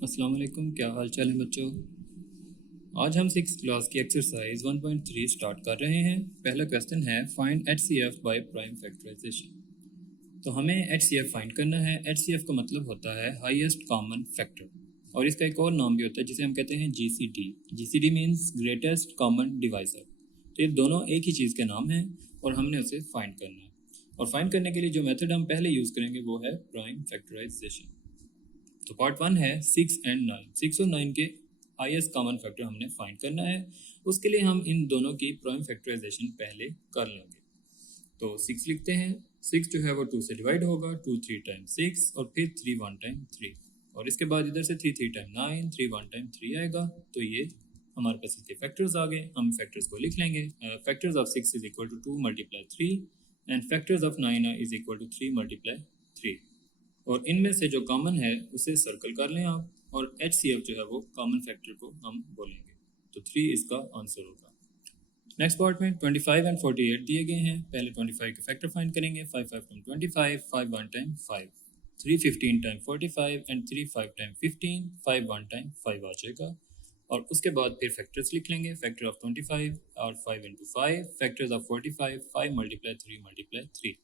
अस्सलाम वालेकुम, क्या हाल चाल है बच्चों। आज हम 6th क्लास की एक्सरसाइज 1.3 स्टार्ट कर रहे हैं। पहला क्वेश्चन है find HCF by prime factorization. तो हमें HCF फाइंड करना है। HCF का मतलब होता है हाईएस्ट कॉमन फैक्टर, और इसका एक और नाम भी होता है जिसे हम कहते हैं GCD। GCD means greatest common divisor. तो ये दोनों एक ही चीज़ के नाम हैं और हमने उसे फाइंड करना है। और फाइंड करने के लिए जो मेथड हम पहले यूज़ करेंगे वो है प्राइम फैक्टराइजेशन। तो पार्ट 1 है 6 एंड 9। 6 और 9 के हाईएस्ट कॉमन फैक्टर हमने फाइंड करना है। उसके लिए हम इन दोनों की प्राइम फैक्टराइजेशन पहले कर लेंगे। तो 6 लिखते हैं। 6 जो है वो 2 से डिवाइड होगा, 2 3 टाइम 6 और फिर 3 1 टाइम 3, और इसके बाद इधर से 3 3 टाइम 9, 3 1 टाइम 3 आएगा। तो ये हमारे पास इसके फैक्टर्स आ गए। हम फैक्टर्स को लिख लेंगे। Factors of 6 is equal to 2 multiply 3 and factors of 9 is equal to 3 multiply 3। और इनमें से जो कॉमन है उसे सर्कल कर लें आप, और HCF जो है वो कॉमन फैक्टर को हम बोलेंगे। तो 3 इसका आंसर होगा। नेक्स्ट पार्ट में 25 एंड 48 दिए गए हैं। पहले 25 के फैक्टर फाइंड करेंगे। 5 5 time 25, 5 1 time 5, 3 15 time 45 and 3 5 time 15, 5 1 time 5 आ जाएगा। और उसके बाद फिर फैक्टर्स लिख लेंगे। फैक्टर ऑफ 25 और 5 into 5, factors of 45, 5 multiply 3 multiply 3।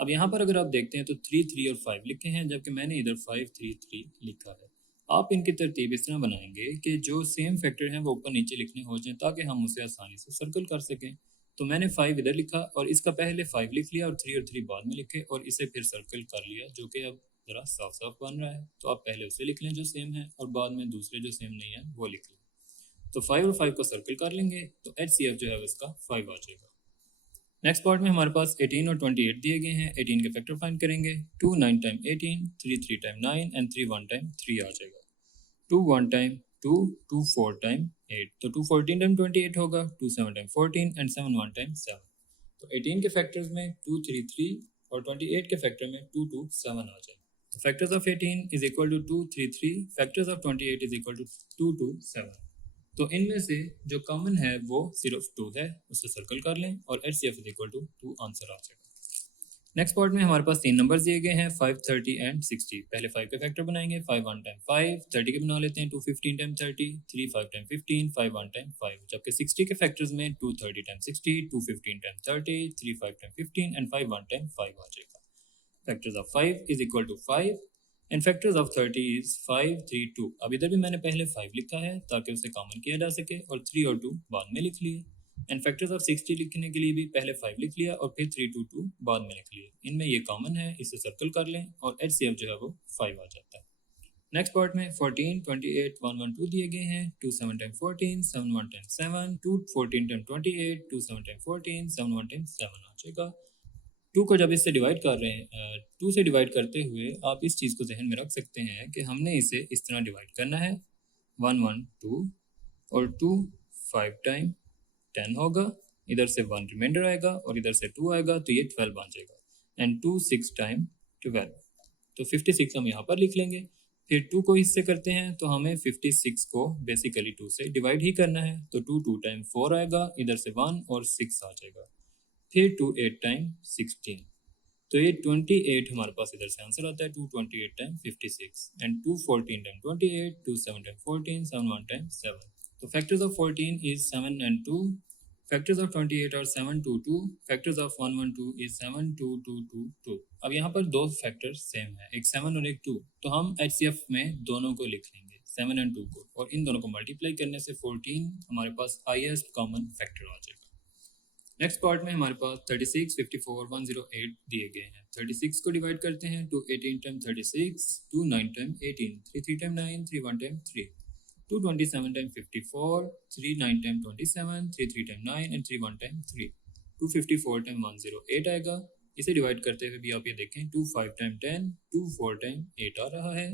अब यहाँ पर अगर आप देखते हैं तो 3 3 और 5 लिखे हैं, जबकि मैंने इधर 5 3 3 लिखा है। आप इनकी तरतीब इस तरह बनाएंगे कि जो सेम फैक्टर हैं वो ऊपर नीचे लिखने हो जाएं, ताकि हम उसे आसानी से सर्कल कर सकें। तो मैंने 5 इधर लिखा और इसका पहले 5 लिख लिया और 3 बाद में लिखे और इसे फिर सर्कल कर लिया, जो कि अब ज़रा साफ साफ बन रहा है। तो आप पहले उसे लिख लें जो सेम है, और बाद में दूसरे जो सेम नहीं है वो लिख लें। तो 5 और 5 को सर्कल कर लेंगे तो HCF जो है इसका 5 आ जाएगा। नेक्स्ट पार्ट में हमारे पास 18 और 28 दिए गए हैं। 18 के फैक्टर फाइंड करेंगे। 2 9 टाइम 18, 3 3 टाइम 9 एंड 3 1 टाइम 3 आ जाएगा। 2 1 टाइम 2, 2 4 टाइम 8, तो 2 14 टाइम 28 होगा। 2 7 टाइम 14 एंड 7 1 टाइम 7। तो 18 के फैक्टर्स में 2 3 3 और 28 के फैक्टर में 2 2 7 आ जाएगा। तो factors of 18 is equal to 2 3 3, factors of 28 is equal to 2 2 7। तो इनमें से जो कॉमन है वो सिर्फ 2 है, उसे सर्कल कर लें और HCF is equal to 2 answer आ जाएगा। नेक्स्ट पार्ट में हमारे पास 3 नंबर दिए गए हैं, 5 30 एंड 60। पहले 5 के फैक्टर बनाएंगे। 5 1 टाइम 5, 30 के बना लेते हैं। 2 15 टाइम 30, 3 5 टाइम 15, 5 1 टाइम 5, जबकि 60 के फैक्टर्स में 2 30 time 60, 2 15 time 30, 3 5 time 15 and 5 1 time 5 आ जाएगा। Factors of 5 is equal to 5 and factors of 30 is 5 3 2। अब इधर भी मैंने पहले 5 लिखा है ताकि उसे कॉमन किया जा सके, और 3 और 2 बाद में लिख लिए। एंड फैक्टर्स ऑफ 60 लिखने के लिए भी पहले 5 लिख लिया और फिर 3 2 2 बाद में लिख लिए। इनमें ये कॉमन है, इसे सर्कल कर लें और HCF जो है वो 5 आ जाता है। नेक्स्ट पार्ट में 14 28 1 1 2 दिए गए हैं। 2 7 time 14, 7 1 time 7, 2 14 time 28, 2 7 time 14, 7 1 time 7 आ जाएगा। 2 को जब इससे डिवाइड कर रहे हैं, 2 से डिवाइड करते हुए आप इस चीज़ को जहन में रख सकते हैं कि हमने इसे इस तरह डिवाइड करना है। 1 1 2 और 2 5 टाइम 10 होगा। इधर से 1 रिमाइंडर आएगा और इधर से 2 आएगा, तो ये 12 बन जाएगा। एंड 2 6 टाइम 12, तो 56 हम यहाँ पर लिख लेंगे। फिर 2 को इससे करते हैं तो हमें 56 को बेसिकली 2 से डिवाइड ही करना है। तो 2 2 टाइम 4 आएगा, इधर से 1 और 6 आ जाएगा। फिर 2 8 टाइम 16, तो ये 28 हमारे पास इधर से आंसर आता है। 2 28 time 56 and 2 14 time 28, 2 7 time 14, 7 1 time 7। तो factors of 14 is 7 and 2, factors of 28 are 7 2 2, factors of 1 1 2 is 7 2 2 2 2। अब यहाँ पर दो फैक्टर सेम है, एक 7 और एक 2, तो हम HCF में दोनों को लिख लेंगे, 7 एंड 2 को, और इन दोनों को मल्टीप्लाई करने से 14 हमारे पास हाईएस्ट कॉमन फैक्टर आ जाएगा। नेक्स्ट पार्ट में हमारे पास 36 54 108 दिए गए हैं। 36 को डिवाइड करते हैं। 2 18 time 36, 2 9 time 18, 3 3 time 9, 3 1 time 3, 2 27 time 54, 3 9 time 27, 3 3 time 9 and 3 1 time 3, 2 54 time 108 आएगा। इसे डिवाइड करते हुए भी आप ये देखें, 2 5 टाइम 10, 2 4 टाइम 8 आ रहा है।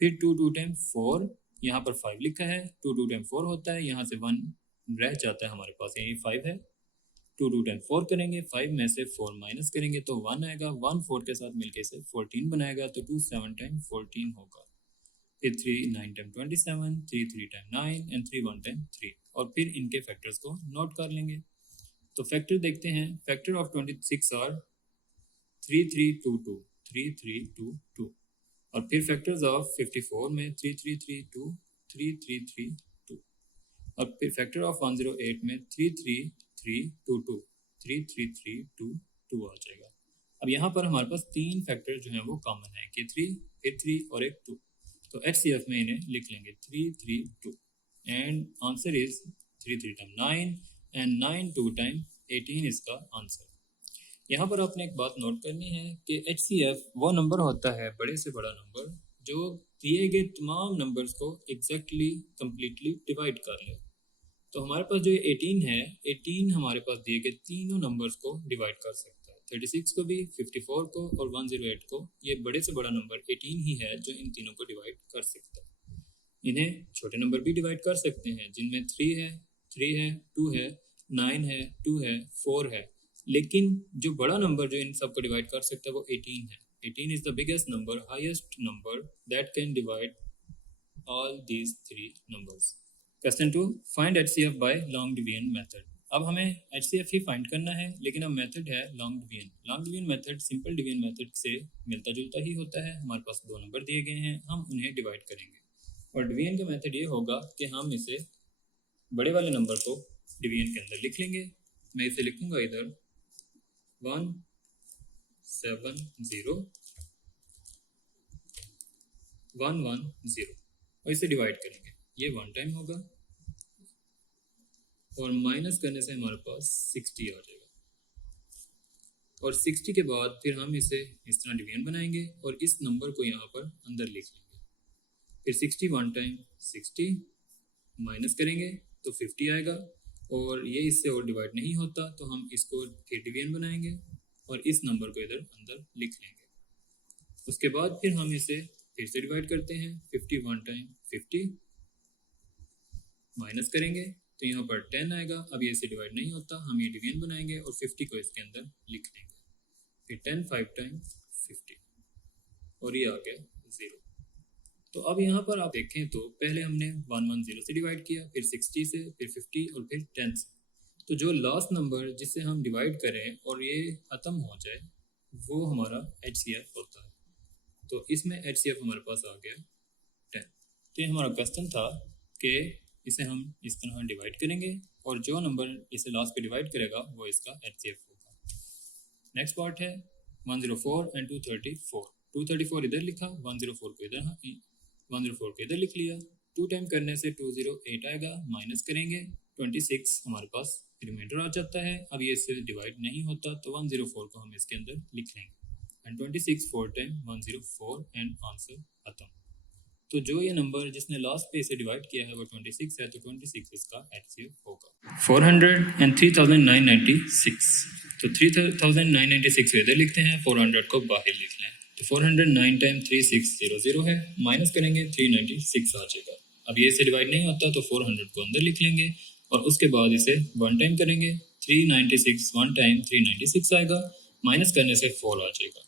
फिर 2 2 टाइम 4, यहाँ पर 5 लिखा है। 2 2 टाइम 4 होता है, यहाँ से 1 रह जाता है हमारे पास, यही 5 है। 2 2 10 4 करेंगे, 5 में से 4 माइनस करेंगे तो 1 आएगा। 1 4 के साथ मिलके इसे 14 बनाएगा, तो 2 7 टाइम 14 होगा। फिर 3 9 टाइम 27, 3 3 टाइम 9 एंड 3 1 टाइम 3, और फिर इनके फैक्टर्स को नोट कर लेंगे। तो फैक्टर देखते हैं। फैक्टर ऑफ 26 आर 3 3 2 2, 3 3 2 2, और फिर फैक्टर्स ऑफ 54 में 3332, 3332, और फिर फैक्टर ऑफ 108 में 33322, 33322 आ जाएगा। अब यहाँ पर हमारे पास तीन फैक्टर जो हैं वो कॉमन है कि 3, फिर 3 और एक 2, तो HCF में इन्हें लिख लेंगे 332 and answer is 3 3 time 9 and 9 2 time 18 इसका आंसर। यहाँ पर आपने एक बात नोट करनी है कि HCF वो नंबर होता है, बड़े से बड़ा नंबर, जो दिए गए तमाम नंबर्स को एग्जैक्टली कम्प्लीटली डिवाइड कर ले। तो हमारे पास जो 18 है, 18 हमारे पास दिए गए तीनों नंबर्स को डिवाइड कर सकता है, 36 को भी, 54 को और 108 को। ये बड़े से बड़ा नंबर 18 ही है जो इन तीनों को डिवाइड कर सकता है। इन्हें छोटे नंबर भी डिवाइड कर सकते हैं जिनमें 3 है, 2 है, 9 है, 2 है, 4 है, लेकिन जो बड़ा नंबर जो इन सबको डिवाइड कर सकता है वो 18 है। 18 is the biggest number, highest number that can divide all these three numbers. Question 2, find HCF by long division method. अब हमें HCF ही फाइंड करना है, लेकिन अब मेथड है long division. Long division method simple division method से मिलता जुलता ही होता है। हमारे पास दो नंबर दिए गए हैं, हम उन्हें डिवाइड करेंगे, और डिवीजन का मेथड ये होगा कि हम इसे बड़े वाले नंबर को डिवीजन के अंदर लिख लेंगे। मैं इसे लिखूंगा इधर 170 और इसे डिवाइड करेंगे। ये 1 टाइम होगा और माइनस करने से हमारे पास 60 आ जाएगा, और 60 के बाद फिर हम इसे इस तरह डिवीजन बनाएंगे और इस नंबर को यहाँ पर अंदर लिख लेंगे। फिर 60 1 टाइम 60, माइनस करेंगे तो 50 आएगा, और ये इससे और डिवाइड नहीं होता तो हम इसको फिर डिवीजन बनाएंगे और इस नंबर को इधर अंदर लिख लेंगे। उसके बाद फिर हम इसे फिर से डिवाइड करते हैं, 50 1 टाइम 50, माइनस करेंगे तो यहाँ पर 10 आएगा। अब ये इसे डिवाइड नहीं होता, हम ये डिवीजन बनाएंगे और 50 को इसके अंदर लिख लेंगे। फिर 10 5 टाइम 50, और ये आ गया 0। तो अब यहाँ पर आप देखें तो पहले हमने 110 से डिवाइड किया, फिर 60 से, फिर 50 और फिर 10 से। तो जो लास्ट नंबर जिससे हम डिवाइड करें और ये ख़त्म हो जाए वो हमारा HCF होता है। तो इसमें HCF हमारे पास आ गया 10। तो ये हमारा क्वेश्चन था कि इसे हम इस तरह डिवाइड करेंगे और जो नंबर इसे लास्ट पे डिवाइड करेगा वो इसका HCF होगा। नेक्स्ट पार्ट है 104 एंड 234। 234 इधर लिखा, 104 को इधर लिख लिया। 2 टाइम करने से 208 आएगा, माइनस करेंगे 26 हमारे पास रिमाइंडर आ जाता है। अब ये इससे डिवाइड नहीं होता तो 104 को हम इसके अंदर लिख लेंगे एंड 26 4 टाइम 104 एंड आंसर खत्म। तो जो ये नंबर जिसने लास्ट पे इसे डिवाइड किया है वो 26 है, तो 26 इसका HCF होगा। 400 एंड 3996, तो 3996 इधर लिखते हैं, 400 को बाहर लिख लें। तो 409 टाइम 3600 है, माइनस करेंगे 396 आ जाएगा। अब ये इसे डिवाइड नहीं होता तो 400 को अंदर लिख लेंगे और उसके बाद इसे 1 टाइम करेंगे, 396 1 टाइम 396 आएगा, माइनस करने से 4 आ जाएगा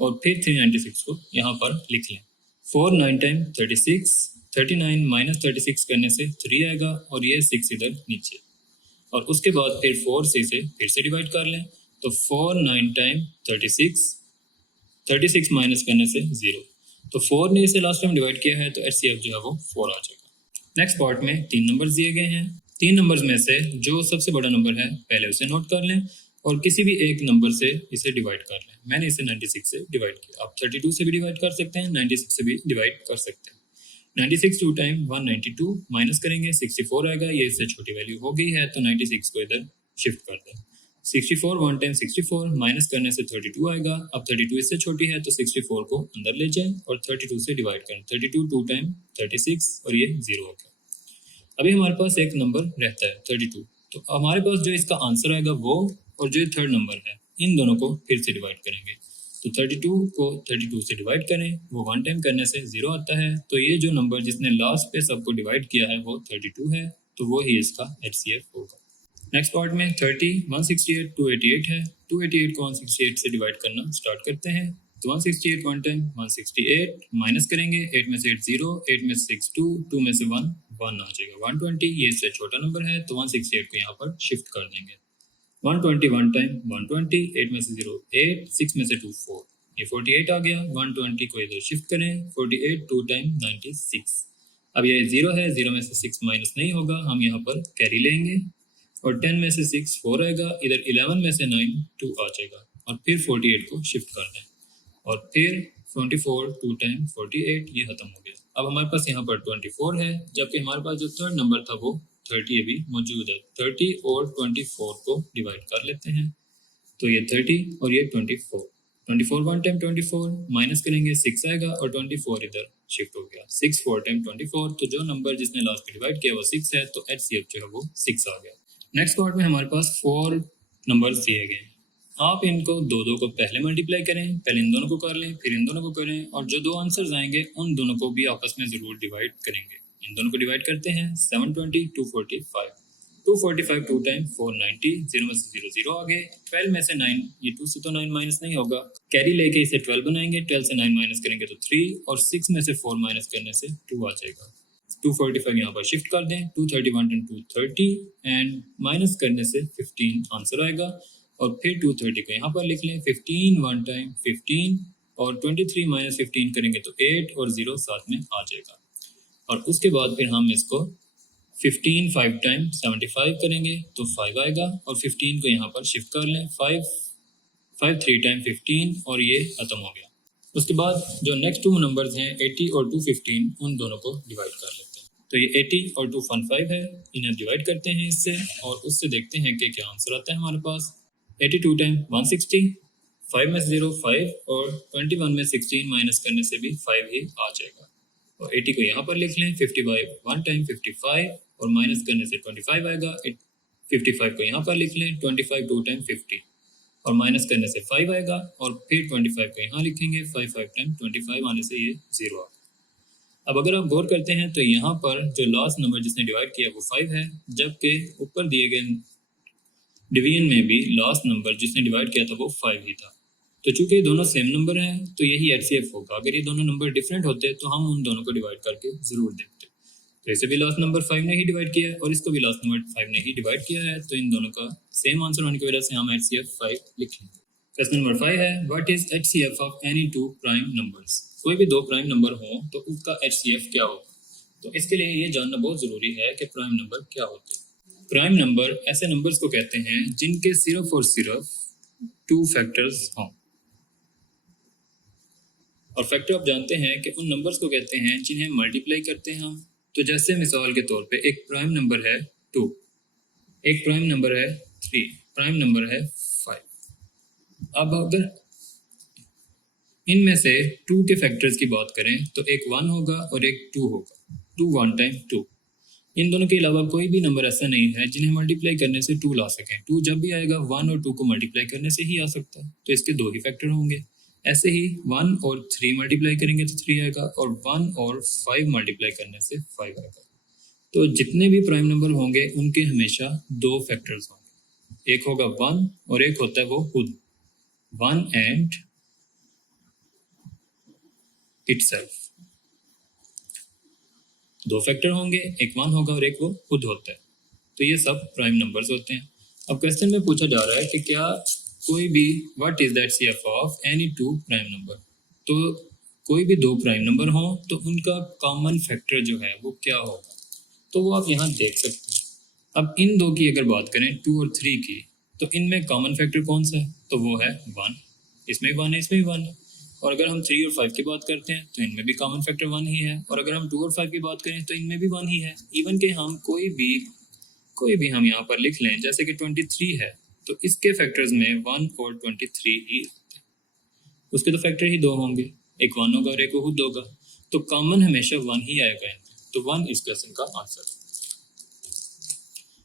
और फिर 396 को यहाँ पर लिख लें। 4 9 टाइम 36, 39 माइनस 36 करने से 3 आएगा और ये 6 इधर नीचे, और उसके बाद फिर 4 से इसे फिर से डिवाइड कर लें। तो 4 9 टाइम 36, 36 माइनस करने से 0, तो 4 ने इसे लास्ट टाइम डिवाइड किया है तो HCF जो है वो 4 आ जाएगा। नेक्स्ट पार्ट में 3 नंबर्स दिए गए हैं। 3 नंबर्स में से जो सबसे बड़ा नंबर है पहले उसे नोट कर लें और किसी भी एक नंबर से इसे डिवाइड कर लें। मैंने इसे 96 से डिवाइड किया, आप 32 से भी डिवाइड कर सकते हैं, 96 से भी डिवाइड कर सकते हैं। 96 2 टाइम 192, माइनस करेंगे 64 आएगा, ये इससे छोटी वैल्यू हो गई है तो 96 को इधर शिफ्ट कर दें। 64 1 टाइम 64, माइनस करने से 32 आएगा। अब 32 इससे छोटी है तो 64 को अंदर ले जाएं और 32 से डिवाइड करें। 32 2 टाइम 36 और ये 0 हो गया। अभी हमारे पास एक नंबर रहता है 32, तो हमारे पास जो इसका आंसर आएगा वो और जो थर्ड नंबर है इन दोनों को फिर से डिवाइड करेंगे। तो 32 को 32 से डिवाइड करें, वो 1 टाइम करने से 0 आता है। तो ये जो नंबर जिसने लास्ट पे सबको डिवाइड किया है वो 32 है, तो वो ही इसका HCF होगा। नेक्स्ट पार्ट में 30, 168, 288 है। 288 को 168 से डिवाइड करना स्टार्ट करते हैं। तो 168 1 टाइम 168, माइनस करेंगे 8 में से 8 0, 8 में से 6 2, 2 में से 1 1 आ जाएगा। 120 ये इससे छोटा नंबर है तो 168 को यहाँ पर शिफ्ट कर देंगे। 120 1 टाइम 120, 8 में से 0 8, 6 में से 2 4, ये 48 आ गया, 120 को इधर शिफ्ट करें, 48 2 टाइम 96। अब ये 0 है, 0 में से 6 माइनस नहीं होगा, हम यहाँ पर कैरी लेंगे और 10 में से 6 4 आएगा, इधर 11 में से 9 2 आ जाएगा और फिर 48 को शिफ्ट कर दें और फिर 24 2 टाइम 48, ये खत्म हो गया। अब हमारे पास यहाँ पर 24 है, जबकि हमारे पास जो थर्ड नंबर था वो 30 अभी मौजूद है। 30 और 24 को डिवाइड कर लेते हैं, तो ये 30 और ये 24 1 टाइम 24 माइनस करेंगे 6 आएगा और 24 इधर शिफ्ट हो गया। 6 4 टाइम 24, तो जो नंबर जिसने लास्ट में डिवाइड किया वो 6 है, तो HCF जो है वो 6 आ गया। नेक्स्ट पार्ट में हमारे पास 4 नंबर्स दिए गए। आप इनको दो को पहले मल्टीप्लाई करें, पहले इन दोनों को कर लें, फिर इन दोनों को करें और जो दो आंसर्स आएंगे उन दोनों को भी आपस में ज़रूर डिवाइड करेंगे। इन दोनों को डिवाइड करते हैं, 720 245 245 2 टाइम 490, 0 में से 0 0 आ गए, 12 में से 9, ये 2 से तो 9 माइनस नहीं होगा, कैरी लेके इसे 12 बनाएंगे, 12 से 9 माइनस करेंगे तो 3 और 6 में से 4 माइनस करने से 2 आ जाएगा। 245 यहाँ पर शिफ्ट कर दें, 231 एंड 230 एंड माइनस करने से 15 आंसर आएगा और फिर 230 को यहाँ पर लिख लें, 15 1 टाइम 15 और 23 माइनस 15 करेंगे तो 8 और 0 साथ में आ जाएगा। और उसके बाद फिर हम इसको 15 5 टाइम 75 करेंगे तो 5 आएगा और 15 को यहाँ पर शिफ्ट कर लें, 5 3 टाइम 15 और ये खत्म हो गया। उसके बाद जो नेक्स्ट टू नंबर्स हैं 80 और 215, उन दोनों को डिवाइड कर लेते हैं। तो ये 80 और 215 है, इन्हें डिवाइड करते हैं इससे और उससे देखते हैं कि क्या आंसर आता है हमारे पास। 82 टाइम 160, 5 में 0 5 और 21 में 16 माइनस करने से भी 5 ही आ जाएगा। और 80 को यहाँ पर लिख लें, 55 1 टाइम 55 और माइनस करने से 25 आएगा। 55 को यहाँ पर लिख लें, 25 2 टाइम 50 और माइनस करने से 5 आएगा और फिर 25 को यहाँ लिखेंगे, 5 5 टाइम 25 आने से ये 0 आ गया। अब अगर आप गौर करते हैं तो यहाँ पर जो लास्ट नंबर जिसने डिवाइड किया वो 5 है, जबकि ऊपर दिए गए डिवीजन में भी लास्ट नंबर जिसने डिवाइड किया था वो 5 ही था। तो चूंकि ये दोनों सेम नंबर हैं तो यही HCF होगा। अगर ये दोनों नंबर डिफरेंट होते तो हम उन दोनों को डिवाइड करके ज़रूर देखते। तो इसे भी लास्ट नंबर 5 ने ही डिवाइड किया है और इसको भी लास्ट नंबर 5 ने ही डिवाइड किया है, तो इन दोनों का सेम आंसर होने की वजह से हम HCF 5 लिख लेंगे। क्वेश्चन नंबर 5 है, what is HCF of any two prime numbers. कोई भी दो प्राइम नंबर हो तो उसका HCF क्या होगा। तो इसके लिए ये जानना बहुत ज़रूरी है कि प्राइम नंबर क्या होते हैं। प्राइम नंबर ऐसे नंबर्स को कहते हैं जिनके सिर्फ और सिर्फ 2 फैक्टर्स हों। और फैक्टर आप जानते हैं कि उन नंबर्स को कहते हैं जिन्हें मल्टीप्लाई करते हैं हम। तो जैसे मिसाल के तौर पे एक प्राइम नंबर है 2, एक प्राइम नंबर है 3, प्राइम नंबर है 5। अब अगर इनमें से 2 के फैक्टर्स की बात करें तो एक 1 होगा और एक 2 होगा। 2 1 टाइम 2। इन दोनों के अलावा कोई भी नंबर ऐसा नहीं है जिन्हें मल्टीप्लाई करने से 2 ला सकें। 2 जब भी आएगा 1 और 2 को मल्टीप्लाई करने से ही आ सकता है, तो इसके 2 ही फैक्टर होंगे। ऐसे ही 1 और 3 मल्टीप्लाई करेंगे तो 3 आएगा और 1 और 5 मल्टीप्लाई करने से 5 आएगा। तो जितने भी प्राइम नंबर होंगे उनके हमेशा 2 फैक्टर्स होंगे। एक होगा 1 और एक होता है वो खुद 1 एंड इटसेल्फ। 2 फैक्टर होंगे, एक 1 होगा और एक वो खुद होता है। तो ये सब प्राइम नंबर्स होते हैं। अब क्वेश्चन में पूछा जा रहा है कि क्या कोई भी what is the HCF of any 2 prime number. तो कोई भी 2 प्राइम नंबर हो तो उनका कॉमन फैक्टर जो है वो क्या होगा, तो वो आप यहाँ देख सकते हैं। अब इन 2 की अगर बात करें 2 और 3 की, तो इनमें कॉमन फैक्टर कौन सा है, तो वो है 1। इसमें 1 है, इसमें 1 है। और अगर हम 3 और 5 की बात करते हैं तो इनमें भी कॉमन फैक्टर 1 ही है। और अगर हम 2 और 5 की बात करें तो इनमें भी 1 ही है। इवन के हम कोई भी हम यहाँ पर लिख लें, जैसे कि 23 है तो इसके फैक्टर्स में 1 और 23 ही होते हैं। उसके तो फैक्टर ही 2 होंगे, एक 1 होगा और एक खुद होगा, तो कॉमन हमेशा 1 ही आएगा इनमें। तो 1 इस क्वेश्चन का आंसर है।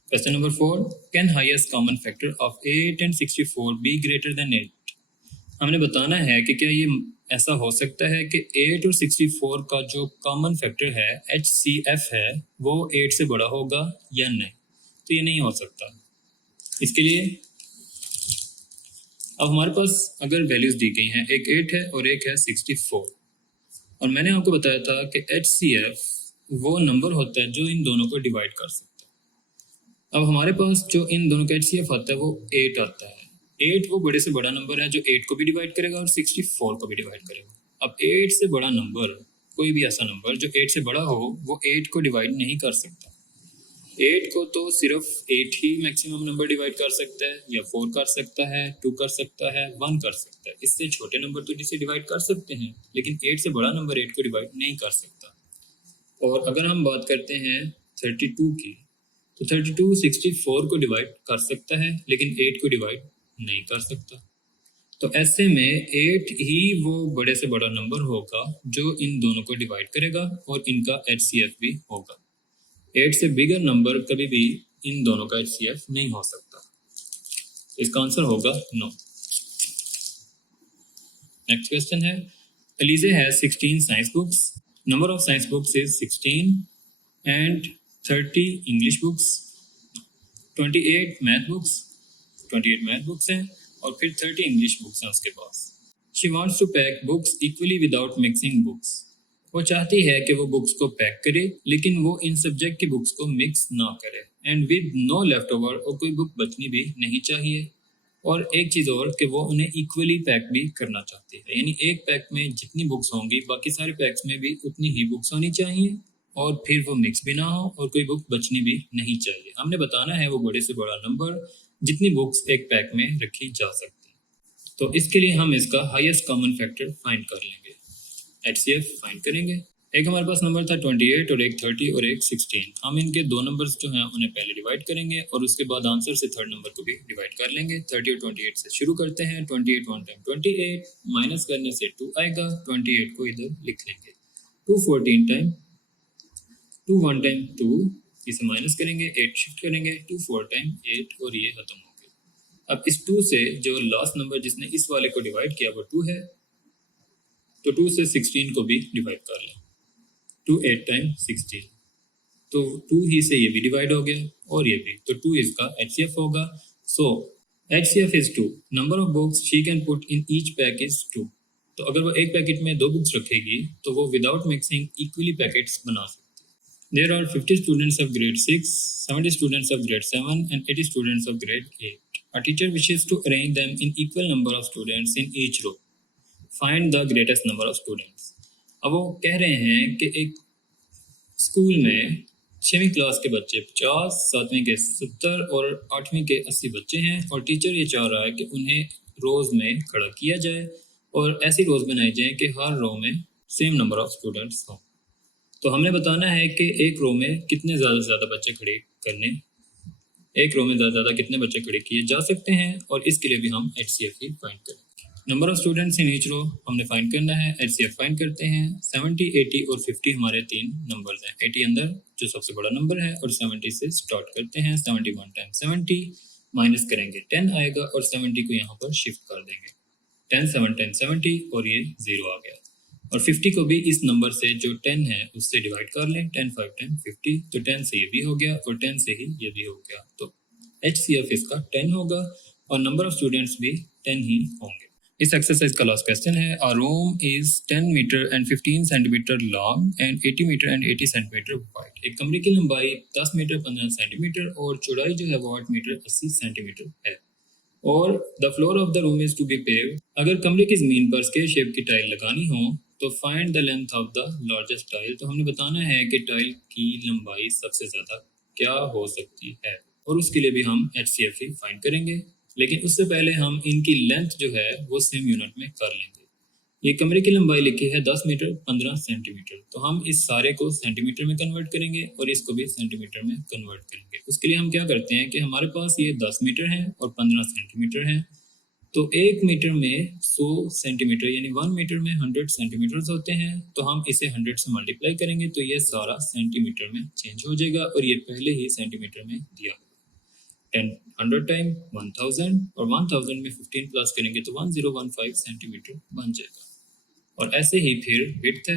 Question number 4, can highest common factor of 8 and 64 be greater than 8। हमने बताना है कि क्या ये ऐसा हो सकता है कि 8 और 64 का जो कॉमन फैक्टर है HCF है वो 8 से बड़ा होगा या नहीं। तो ये नहीं हो सकता। इसके लिए अब हमारे पास अगर वैल्यूज दी गई हैं, एक 8 है और एक है 64, और मैंने आपको बताया था कि HCF वो नंबर होता है जो इन दोनों को डिवाइड कर सकता है। अब हमारे पास जो इन दोनों का HCF आता है वो 8 आता है, 8 वो बड़े से बड़ा नंबर है जो 8 को भी डिवाइड करेगा और 64 को भी डिवाइड करेगा। अब 8 से बड़ा नंबर, कोई भी ऐसा नंबर जो 8 से बड़ा हो, वो 8 को डिवाइड नहीं कर सकता। 8 को तो सिर्फ 8 ही मैक्सिमम नंबर डिवाइड कर सकता है, या 4 कर सकता है, 2 कर सकता है, 1 कर सकता है। इससे छोटे नंबर तो जिसे डिवाइड कर सकते हैं, लेकिन 8 से बड़ा नंबर 8 को डिवाइड नहीं कर सकता। और अगर हम बात करते हैं 32 की, तो 32 64 को डिवाइड कर सकता है, लेकिन 8 को डिवाइड नहीं कर सकता। तो ऐसे में 8 ही वो बड़े से बड़ा नंबर होगा जो इन दोनों को डिवाइड करेगा और इनका HCF भी होगा। 8 से बिगर नंबर कभी भी इन दोनों का HCF नहीं हो सकता। इसका आंसर होगा नो। नेक्स्ट क्वेश्चन है, Elise has 16 science books. Number of science books is 16 and 30 English books, 28 math books हैं और फिर 30 English books हैं उसके पास। She wants to pack books equally without mixing books. वो चाहती है कि वो बुक्स को पैक करे, लेकिन वो इन सब्जेक्ट की बुक्स को मिक्स ना करे। And with no left over, और कोई बुक बचनी भी नहीं चाहिए। और एक चीज़ और कि वो उन्हें इक्वली पैक भी करना चाहती है, यानी एक पैक में जितनी बुक्स होंगी बाकी सारे पैक्स में भी उतनी ही बुक्स होनी चाहिए, और फिर वो मिक्स भी ना हो और कोई बुक बचनी भी नहीं चाहिए। हमने बताना है वो बड़े से बड़ा नंबर जितनी बुक्स एक पैक में रखी जा सकती है। तो इसके लिए हम इसका हाईएस्ट कॉमन फैक्टर फाइंड कर लेंगे, HCF फाइंड करेंगे। एक हमारे पास नंबर था 28 और एक 30 और एक 16। हम इनके दो नंबर्स जो हैं उन्हें पहले डिवाइड करेंगे और उसके बाद आंसर से थर्ड नंबर को भी डिवाइड कर लेंगे। 30 और 28 से शुरू करते हैं। 28 1 टाइम 28, माइनस करने से 2 आएगा। 28 को इधर लिख लेंगे। 2 14 टाइम 2 1 टाइम 2, इसे माइनस करेंगे, 8 शिफ्ट करेंगे, 2 4 टाइम 8 और ये खत्म हो गया। अब इस 2 से जो लास्ट नंबर जिसने इस वाले को डिवाइड किया वो 2 है, तो 2 से 16 को भी डिवाइड कर लें। 2 8 टाइम 16, तो 2 ही से ये भी डिवाइड हो गया और ये भी, तो 2 इसका HCF होगा। सो HCF is 2। Number of books she can put in each pack is 2। तो अगर वो एक पैकेट में 2 बुक्स रखेगी तो वो विदाउट मिक्सिंग इक्वली पैकेट्स बना सकती है। There are 50 students of grade 6, 70 students of grade 7 and 80 students of grade 8। A teacher wishes to arrange them in equal number of students in each row. Find the greatest number of students. अब वो कह रहे हैं कि एक school में 6वीं class के बच्चे 50, 7वीं के 70 और 8वीं के 80 बच्चे हैं, और टीचर ये चाह रहा है कि उन्हें रोज में खड़ा किया जाए और ऐसी रोज बनाई जाए कि हर रो में सेम नंबर ऑफ स्टूडेंट्स हों। तो हमने बताना है कि एक रो में कितने ज़्यादा से ज़्यादा बच्चे खड़े करने, एक रो में ज़्यादा कितने बच्चे खड़े किए जा सकते हैं, और इसके लिए भी हम HCF ही फाइंड करें। Number of students in each row हमने फाइंड करना है, HCF फाइंड करते हैं। 70, 80 और 50 हमारे 3 नंबर्स हैं। 80 अंदर जो सबसे बड़ा नंबर है और 70 से स्टार्ट करते हैं। 71 टाइम 70 माइनस करेंगे, 10 आएगा और 70 को यहाँ पर शिफ्ट कर देंगे। 10 7 10 70 और ये 0 आ गया। और 50 को भी इस नंबर से जो 10 है उससे डिवाइड कर लें। 10 5 10 50, तो 10 से ये भी हो गया और 10 से ही ये भी हो गया। तो HCF इसका 10 होगा और नंबर ऑफ स्टूडेंट्स भी 10 ही होंगे। इस एक्सरसाइज का लास्ट क्वेश्चन है, a room is 10 metre and 15 centimetre long and 80 metre and 80 centimetre wide. एक कमरे की लंबाई 10 मीटर 15 सेंटीमीटर और चौड़ाई जो है वो 8 मीटर 80 सेंटीमीटर है, और the floor of the room is to be paved. अगर कमरे की जमीन पर स्क्वायर शेप की टाइल लगानी हो तो find the length of the largest tile. तो हमने बताना है कि टाइल की लंबाई सबसे ज्यादा क्या हो सकती है, और उसके लिए भी हम HCF ही फाइंड करेंगे। लेकिन उससे पहले हम इनकी लेंथ जो है वो सेम यूनिट में कर लेंगे। ये कमरे की लंबाई लिखी है 10 मीटर 15 सेंटीमीटर, तो हम इस सारे को सेंटीमीटर में कन्वर्ट करेंगे और इसको भी सेंटीमीटर में कन्वर्ट करेंगे। उसके लिए हम क्या करते हैं कि हमारे पास ये 10 मीटर है और 15 सेंटीमीटर है, तो 1 मीटर में 100 सेंटीमीटर यानी 1 मीटर में 100 सेंटीमीटर होते हैं। तो हम इसे 100 से मल्टीप्लाई करेंगे तो ये सारा सेंटीमीटर में चेंज हो जाएगा, और ये पहले ही सेंटीमीटर में दिया। 100 टाइम 1000 और 1000 में 15 प्लस करेंगे तो 1015 सेंटीमीटर बन जाएगा। और ऐसे ही फिर विड्थ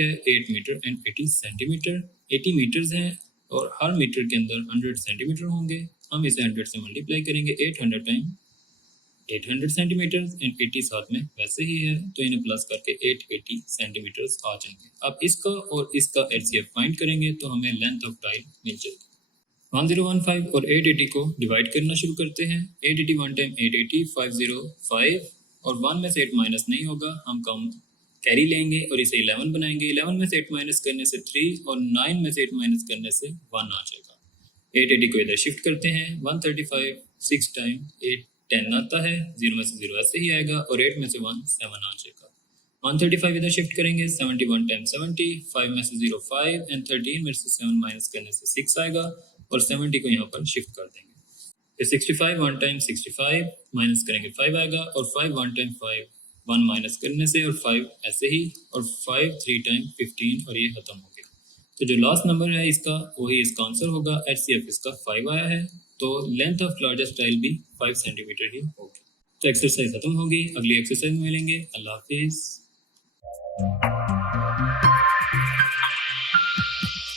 है 8 मीटर एंड 80 सेंटीमीटर। 80 मीटर्स हैं और हर मीटर के अंदर 100 सेंटीमीटर होंगे। हम इसे 100 से मल्टीप्लाई करेंगे। 800 टाइम 800 सेंटीमीटर एंड 80 साथ में वैसे ही है, तो इन्हें प्लस करके 880 सेंटीमीटर्स आ जाएंगे। अब इसका और इसका HCF फाइंड करेंगे तो हमें लेंथ ऑफ टाइल मिल जाएगी। 1015 और 880 को डिवाइड करना शुरू करते हैं। 880 1 टाइम 880 505 और 1 में से 8 माइनस नहीं होगा, हम कम कैरी लेंगे और इसे 11 बनाएंगे। 11 में से 8 माइनस करने से 3 और 9 में से 8 माइनस करने से 1 आ जाएगा। 880 को इधर शिफ्ट करते हैं। 135 6 टाइम 8 10 आता है, 0 में से 0 ऐसे ही आएगा और 8 में से 1 7 आ जाएगा। 135 इधर शिफ्ट करेंगे। 71 टाइम 70 5 में से 0 5 एंड 13 में से 7 माइनस करने से 6 आएगा और 70 को यहाँ पर शिफ्ट कर देंगे। फिर 65 1 टाइम 65 माइनस करेंगे 5 आएगा और 5 1 टाइम 5 1 माइनस करने से और 5 ऐसे ही और 5 3 टाइम 15 और ये खत्म हो गया। तो जो लास्ट नंबर है इसका वही इसका आंसर होगा। HCF इसका 5 आया है, तो लेंथ ऑफ लार्जेस्ट टाइल भी 5 सेंटीमीटर ही होगी। तो एक्सरसाइज खत्म होगी, अगली एक्सरसाइज में मिलेंगे। अल्लाह हाफिज़।